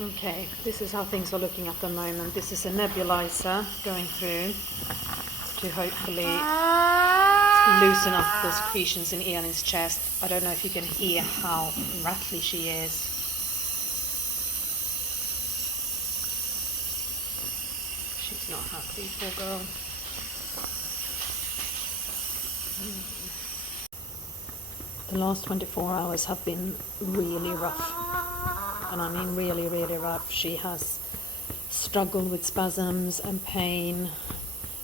Okay, this is how things are looking at the moment. This is a nebulizer going through to hopefully loosen up the secretions in Elin's chest. I don't know if you can hear how rattly she is. She's not happy, poor girl. The last 24 hours have been really rough. And I mean really, really rough. She has struggled with spasms and pain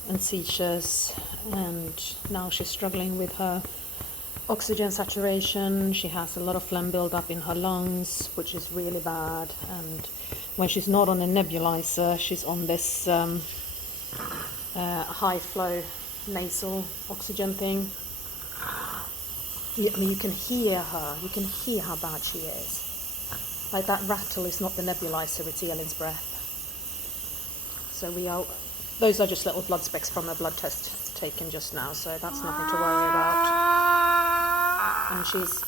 and seizures, and now she's struggling with her oxygen saturation. She has a lot of phlegm buildup in her lungs, which is really bad. And when she's not on a nebulizer, she's on this high flow nasal oxygen thing. I mean, you can hear her. You can hear how bad she is. Like, that rattle is not the nebulizer, it's Elin's breath. So those are just little blood specks from a blood test taken just now, so that's nothing to worry about. And she's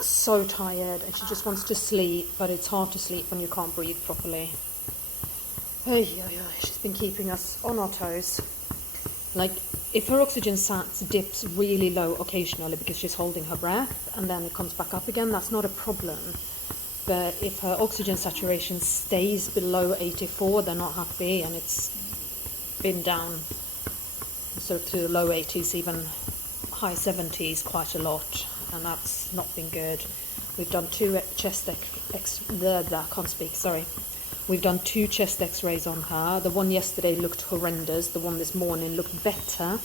so tired and she just wants to sleep, but it's hard to sleep when you can't breathe properly. She's been keeping us on our toes. Like, if her oxygen sats dips really low occasionally because she's holding her breath and then it comes back up again, that's not a problem. But if her oxygen saturation stays below 84, they're not happy, and it's been down so to low 80s, even high 70s quite a lot, and that's not been good. We've done two chest We've done 2 chest x-rays on her. The one yesterday looked horrendous, the one this morning looked better,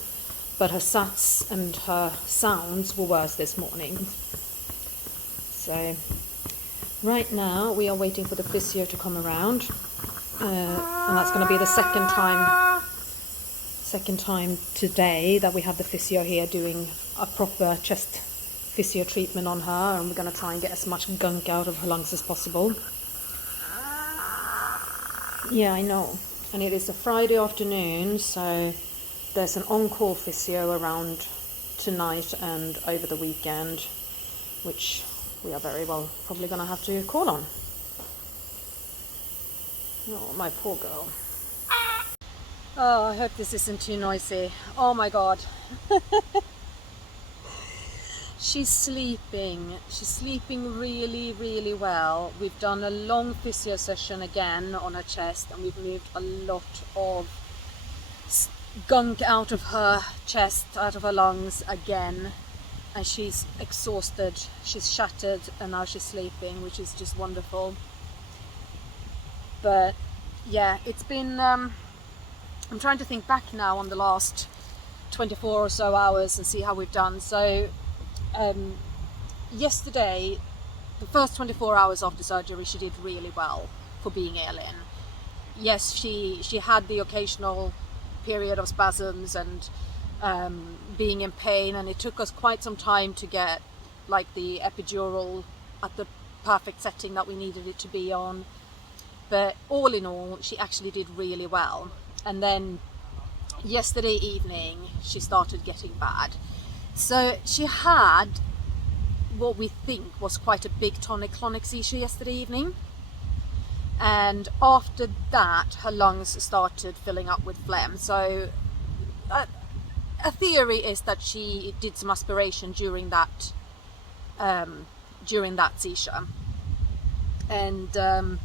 but her SATs and her sounds were worse this morning. So right now we are waiting for the physio to come around, and that's going to be the second time today that we have the physio here doing a proper chest physio treatment on her, and we're going to try and get as much gunk out of her lungs as possible. Yeah, I know. And it is a Friday afternoon, so there's an on-call physio around tonight and over the weekend, which we are very well probably going to have to call on. Oh, my poor girl. Oh, I hope this isn't too noisy. Oh my God. She's sleeping. She's sleeping really, really well. We've done a long physio session again on her chest, and we've moved a lot of gunk out of her chest, out of her lungs again. And she's exhausted, she's shattered, and now she's sleeping, which is just wonderful. But yeah, it's been, I'm trying to think back now on the last 24 or so hours and see how we've done. So yesterday, the first 24 hours after surgery, she did really well for being Elin. Yes, she had the occasional period of spasms and being in pain, and it took us quite some time to get like the epidural at the perfect setting that we needed it to be on. But all in all, she actually did really well. And then yesterday evening she started getting bad. So she had what we think was quite a big tonic-clonic seizure yesterday evening, and after that her lungs started filling up with phlegm. So a theory is that she did some aspiration during that seizure, and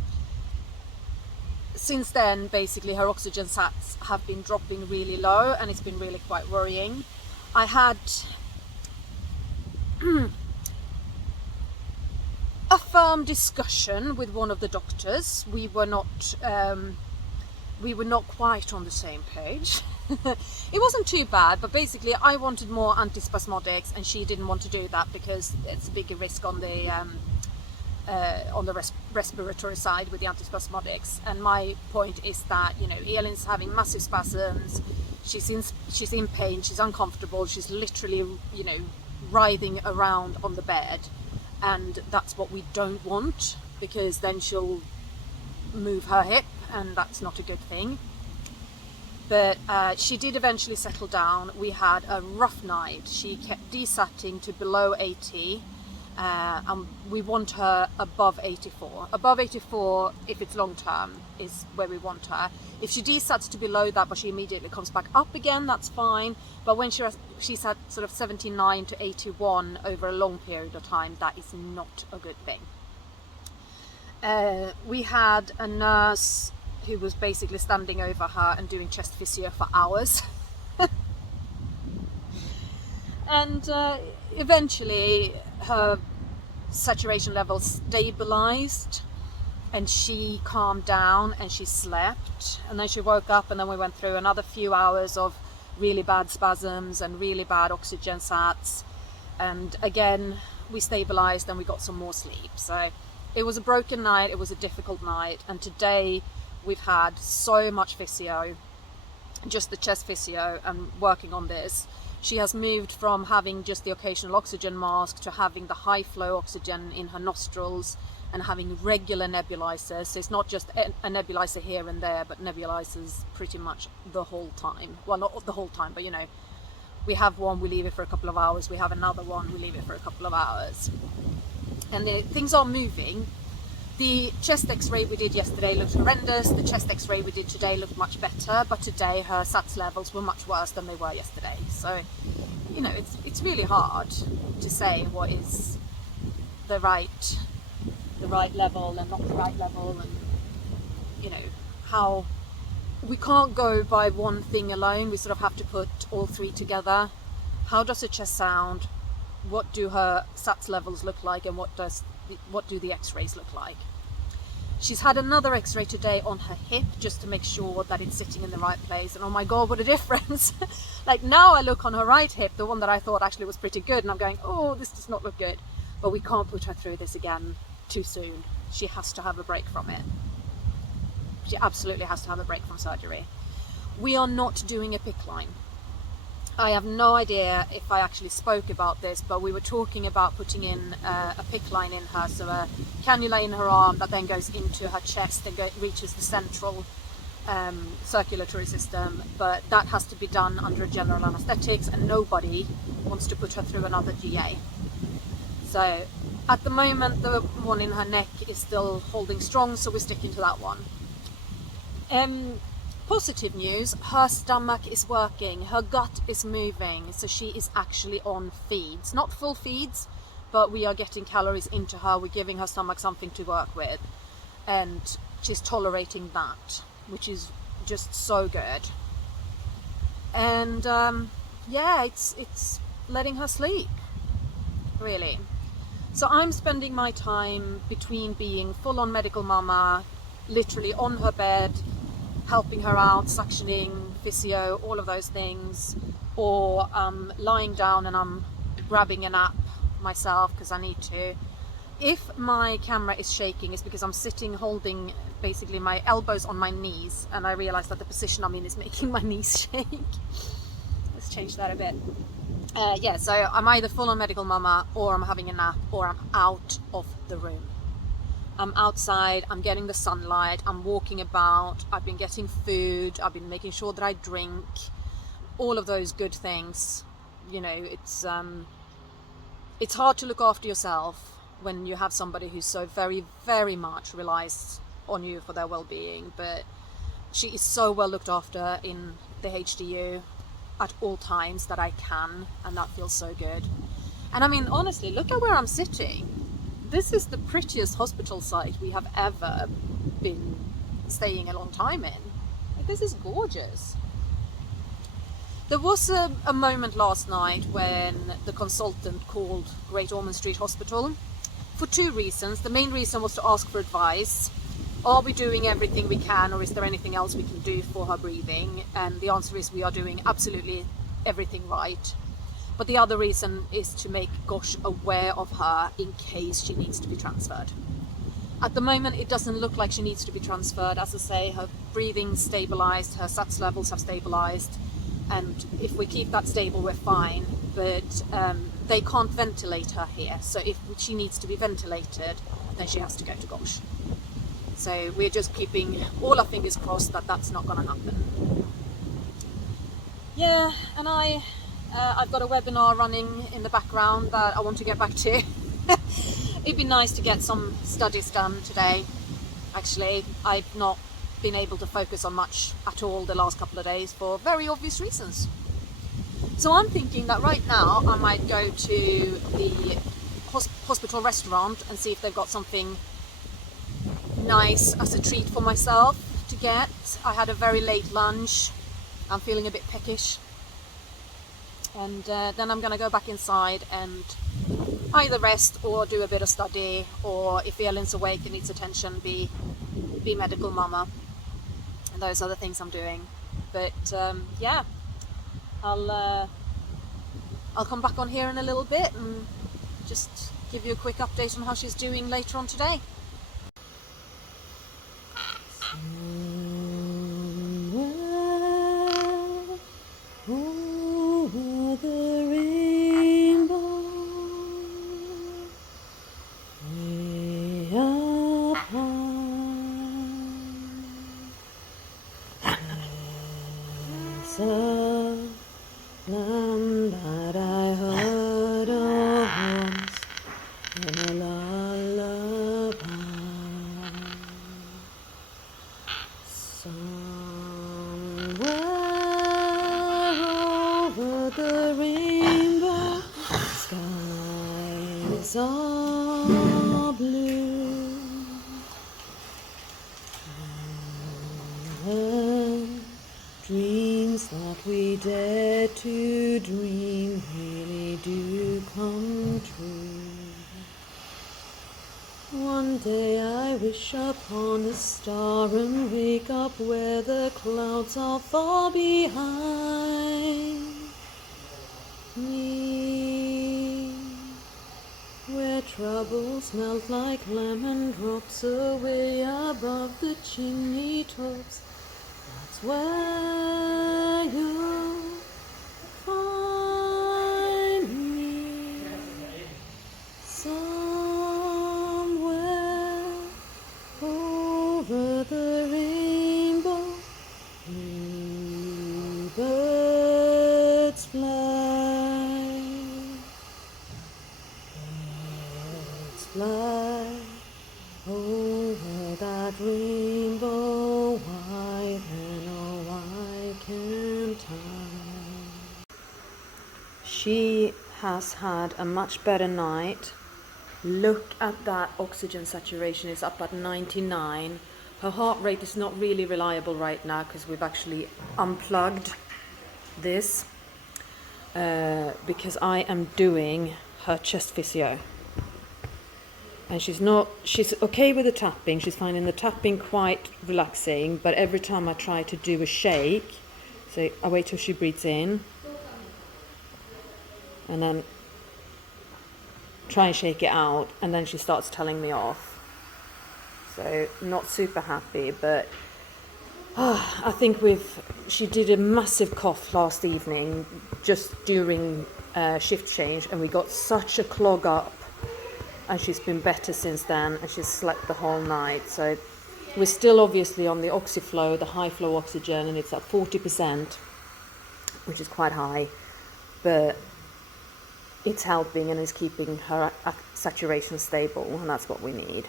since then basically her oxygen sats have been dropping really low, and it's been really quite worrying. I had a firm discussion with one of the doctors. We were not quite on the same page. It wasn't too bad, but basically I wanted more antispasmodics and she didn't want to do that because it's a bigger risk on the respiratory side with the antispasmodics. And my point is that, you know, Elin's having massive spasms, she's in pain, she's uncomfortable, she's literally, you know, writhing around on the bed, and that's what we don't want, because then she'll move her hip and that's not a good thing. But she did eventually settle down. We had a rough night. She kept desatting to below 80, and we want her above 84. Above 84, if it's long term, is where we want her. If she desats to below that, but she immediately comes back up again, that's fine. But when she's at sort of 79 to 81 over a long period of time, that is not a good thing. We had a nurse who was basically standing over her and doing chest physio for hours. And eventually her saturation levels stabilized and she calmed down and she slept, and then she woke up, and then we went through another few hours of really bad spasms and really bad oxygen sats, and again we stabilized and we got some more sleep. So it was a broken night, it was a difficult night, and today we've had so much physio, just the chest physio, and working on this. She has moved from having just the occasional oxygen mask to having the high flow oxygen in her nostrils and having regular nebulizers. So it's not just a nebulizer here and there, but nebulizers pretty much the whole time. Well, not the whole time, but you know, we have one, we leave it for a couple of hours, we have another one, we leave it for a couple of hours. And things are moving. The chest x-ray we did yesterday looked horrendous. The chest x-ray we did today looked much better, but today her SATs levels were much worse than they were yesterday. So, you know, it's really hard to say what is the right level and not the right level, and you know, how we can't go by one thing alone. We sort of have to put all three together. How does the chest sound? What do her SATs levels look like, and what do the x-rays look like? She's had another x-ray today on her hip just to make sure that it's sitting in the right place, and oh my god, what a difference. Like now I look on her right hip, the one that I thought actually was pretty good, and I'm going, oh, this does not look good. But we can't put her through this again too soon. She has to have a break from it. She absolutely has to have a break from surgery. We are not doing a PICC line. I have no idea if I actually spoke about this, but we were talking about putting in a PICC line in her, so a cannula in her arm that then goes into her chest and reaches the central circulatory system, but that has to be done under general anesthetics, and nobody wants to put her through another GA. So at the moment the one in her neck is still holding strong, so we're sticking to that one. Positive news, her stomach is working, her gut is moving, so she is actually on feeds. Not full feeds, but we are getting calories into her, we're giving her stomach something to work with, and she's tolerating that, which is just so good. And yeah, it's letting her sleep, really. So I'm spending my time between being full-on medical mama, literally on her bed, helping her out, suctioning, physio, all of those things, or lying down and I'm grabbing a nap myself because I need to. If my camera is shaking, it's because I'm sitting holding basically my elbows on my knees, and I realize that the position I'm in is making my knees shake. Let's change that a bit. Yeah, so I'm either full-on medical mama, or I'm having a nap, or I'm out of the room. I'm outside, I'm getting the sunlight, I'm walking about, I've been getting food, I've been making sure that I drink, all of those good things. You know, it's hard to look after yourself when you have somebody who so very, very much relies on you for their well-being, but she is so well looked after in the HDU at all times that I can, and that feels so good. And I mean, honestly, look at where I'm sitting. This is the prettiest hospital site we have ever been staying a long time in. Like, this is gorgeous. There was a moment last night when the consultant called Great Ormond Street Hospital for two reasons. The main reason was to ask for advice. Are we doing everything we can, or is there anything else we can do for her breathing? And the answer is we are doing absolutely everything right. But the other reason is to make Gosh aware of her in case she needs to be transferred. At the moment, it doesn't look like she needs to be transferred. As I say, her breathing stabilized, her SATs levels have stabilized, and if we keep that stable, we're fine. But they can't ventilate her here, so if she needs to be ventilated, then she has to go to Gosh. So we're just keeping all our fingers crossed that that's not going to happen. Yeah, and I've got a webinar running in the background that I want to get back to. It'd be nice to get some studies done today. Actually, I've not been able to focus on much at all the last couple of days for very obvious reasons. So I'm thinking that right now I might go to the hospital restaurant and see if they've got something nice as a treat for myself to get. I had a very late lunch. I'm feeling a bit peckish. And then I'm going to go back inside and either rest or do a bit of study, or if Elin's awake and needs attention, be medical mama. And those are the things I'm doing. But yeah, I'll come back on here in a little bit and just give you a quick update on how she's doing later on today. Over the rainbow, way up high, there's a land that I heard once in a lullaby. Somewhere over the rainbow, skies are blue, and dreams that we dare to dream really do come true. One day I wish upon a star and wake up where the clouds are far behind me, where troubles melt like lemon drops away above the chimney tops. That's where you'll find me, somewhere over the rainbow. Bluebirds fly, birds fly over that rainbow. Why then, oh why can't I? She has had a much better night. Look at that oxygen saturation, it's up at 99. Her heart rate is not really reliable right now because we've actually unplugged this because I am doing her chest physio. And she's okay with the tapping, she's finding the tapping quite relaxing, but every time I try to do a shake, so I wait till she breathes in and then try and shake it out, and then she starts telling me off. So not super happy, but I think she did a massive cough last evening just during shift change, and we got such a clog up, and she's been better since then, and she's slept the whole night. So we're still obviously on the oxyflow, the high flow oxygen, and it's at 40%, which is quite high, but it's helping and is keeping her saturation stable, and that's what we need.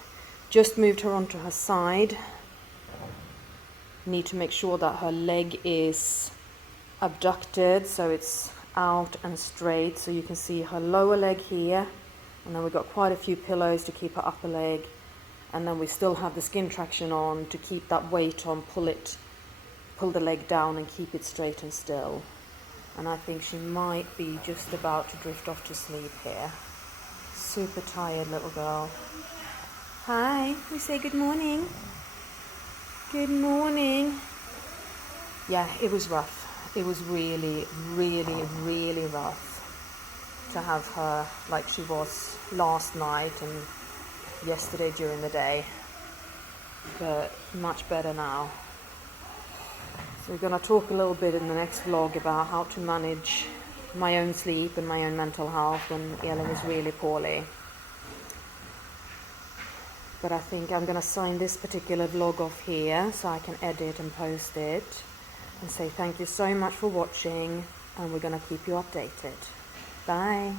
Just moved her onto her side. Need to make sure that her leg is abducted, so it's out and straight, so you can see her lower leg here, and then we've got quite a few pillows to keep her upper leg, and then we still have the skin traction on to keep that weight on, pull the leg down and keep it straight and still. And I think she might be just about to drift off to sleep here. Super tired little girl. Hi, we say good morning. Good morning. Yeah, it was rough. It was really, really, really rough to have her like she was last night and yesterday during the day. But much better now. So we're going to talk a little bit in the next vlog about how to manage my own sleep and my own mental health when Elin is really poorly. But I think I'm going to sign this particular vlog off here so I can edit and post it and say thank you so much for watching, and we're going to keep you updated. Bye.